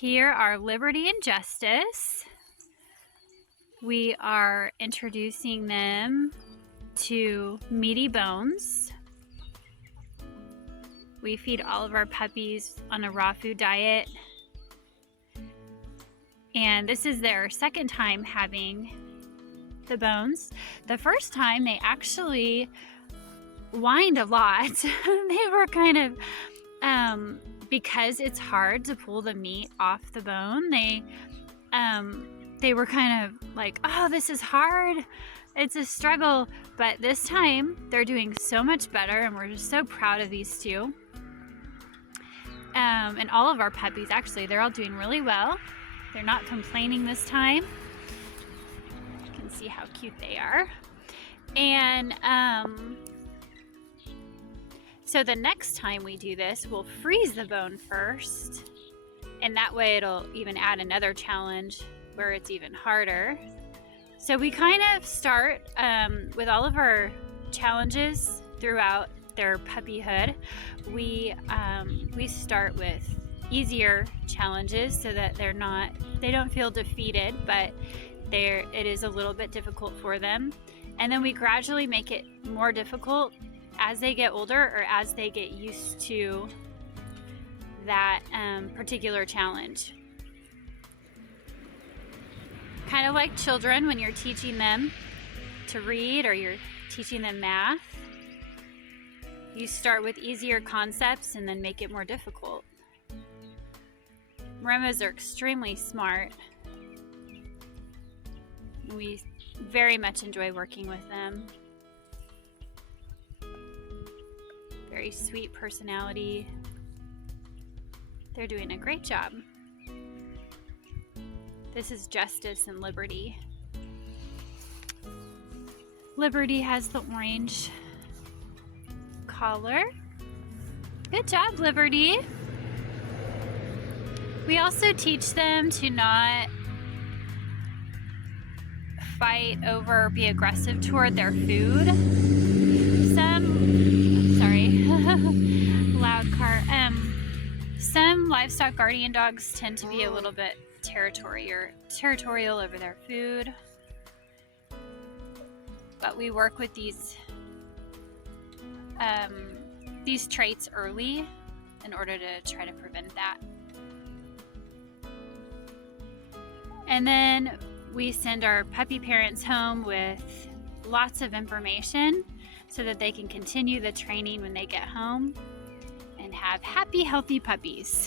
Here are Liberty and Justice. We are introducing them to Meaty Bones. We feed all of our puppies on a raw food diet. And this is their second time having the bones. The first time they actually whined a lot. They were kind of, because it's hard to pull the meat off the bone, they were kind of like, oh, this is hard. It's a struggle. But this time they're doing so much better, and we're just so proud of these two. And all of our puppies, actually, they're all doing really well. They're not complaining this time. You can see how cute they are. And so the next time we do this, we'll freeze the bone first. And that way it'll even add another challenge where it's even harder. So we kind of start with all of our challenges throughout their puppyhood. We start with easier challenges so that they don't feel defeated, but it is a little bit difficult for them. And then we gradually make it more difficult as they get older, or as they get used to that particular challenge. Kind of like children when you're teaching them to read or you're teaching them math. You start with easier concepts and then make it more difficult. Maremmas are extremely smart. We very much enjoy working with them. Very sweet personality. They're doing a great job. This is Justice and Liberty. Liberty has the orange collar. Good job, Liberty. We also teach them to not fight over or be aggressive toward their food. Loud car. Some livestock guardian dogs tend to be a little bit territorial over their food. But we work with these traits early in order to try to prevent that. And then we send our puppy parents home with lots of information so that they can continue the training when they get home and have happy, healthy puppies.